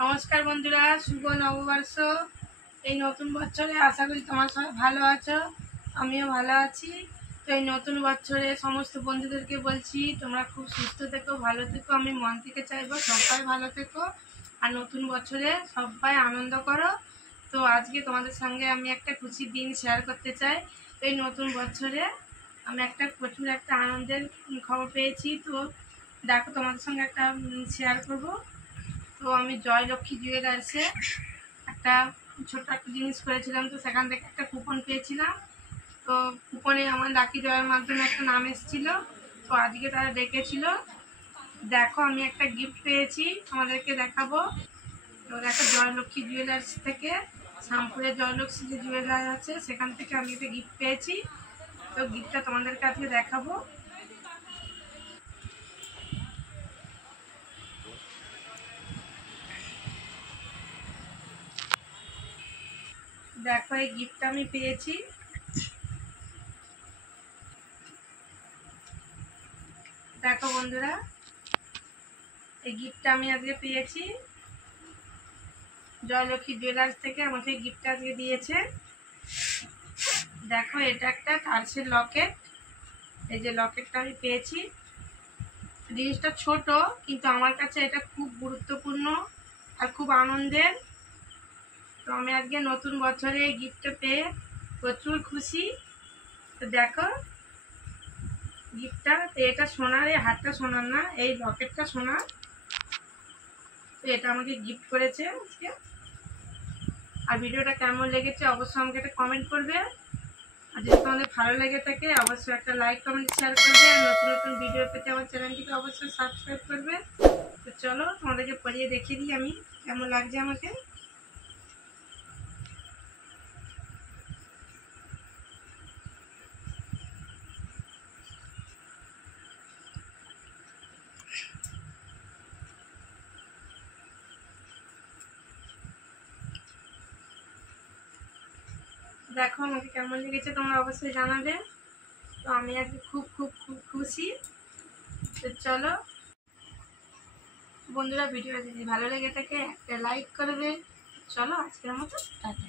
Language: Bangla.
নমস্কার বন্ধুরা, শুভ নববর্ষ। এই নতুন বছরে আশা করি তোমার সবাই ভালো আছো, আমিও ভালো আছি। তো এই নতুন বছরে সমস্ত বন্ধুদেরকে বলছি তোমরা খুব সুস্থ থেকো, ভালো থেকো। আমি মন থেকে চাইবো সবাই ভালো থেকো আর নতুন বছরে সবাই আনন্দ করো। তো আজকে তোমাদের সঙ্গে আমি একটা খুশির দিন শেয়ার করতে চাই। তো এই নতুন বছরে আমি প্রচুর একটা আনন্দের খবর পেয়েছি। তো দেখো, তোমাদের সঙ্গে একটা শেয়ার করবো। তো আমি জয়লক্ষ্মী জুয়েলার্সে একটা ছোট্ট একটা জিনিস করেছিলাম, তো সেখান থেকে একটা কুপন পেয়েছিলাম। তো কুপনে আমার লাকি ড্রয়ের মাধ্যমে একটা নাম এসেছিলো। তো আজকে তারা ডেকেছিল। দেখো, আমি একটা গিফট পেয়েছি, আমাদেরকে দেখাবো। তো দেখো, জয়লক্ষ্মী জুয়েলার্স থেকে, শ্যামপুরের জয়লক্ষ্মী যে জুয়েলার্স আছে সেখান থেকে আমি একটা গিফট পেয়েছি। তো গিফটটা তোমাদেরকে আজকে দেখাবো। দেখো, এই গিফটটা আমি পেয়েছি। দেখো বন্ধুরা, এই গিফটটা আমি আজকে পেয়েছি জয়লক্ষ্মী জুয়েলার্স থেকে। আমাকে গিফটটা আজকে দিয়েছে। দেখো, এটা একটা কার্সের লকেট। এই যে লকেটটা আমি পেয়েছি, জিনিসটা ছোট কিন্তু আমার কাছে এটা খুব গুরুত্বপূর্ণ আর খুব আনন্দের। তো আমি আজকে নতুন বছরে এই গিফটটা পেয়ে প্রচুর খুশি। তো দেখো গিফটটা, তো এটা সোনার, এই হারটা সোনার না, এই লকেটটা সোনার। তো এটা আমাকে গিফট করেছে আজকে। আর ভিডিওটা কেমন লেগেছে অবশ্যই আমাকে একটা কমেন্ট করবে। আর যদি তোমাদের ভালো লেগে থাকে অবশ্যই একটা লাইক কমেন্ট শেয়ার করবে। আর নতুন নতুন ভিডিও পেতে আমার চ্যানেলটিকে অবশ্যই সাবস্ক্রাইব করবে। তো চলো তোমাদেরকে পরিয়ে দেখিয়ে দিই আমি কেমন লাগছে আমাকে। দেখো আমাকে কেমন লেগেছে তোমরা অবশ্যই জানাবে। তো আমি আজকে খুব খুব খুব খুশি। তো চলো বন্ধুরা, ভিডিও যদি ভালো লেগে থাকে একটা লাইক করবে। চলো আজকের মতো টাটা।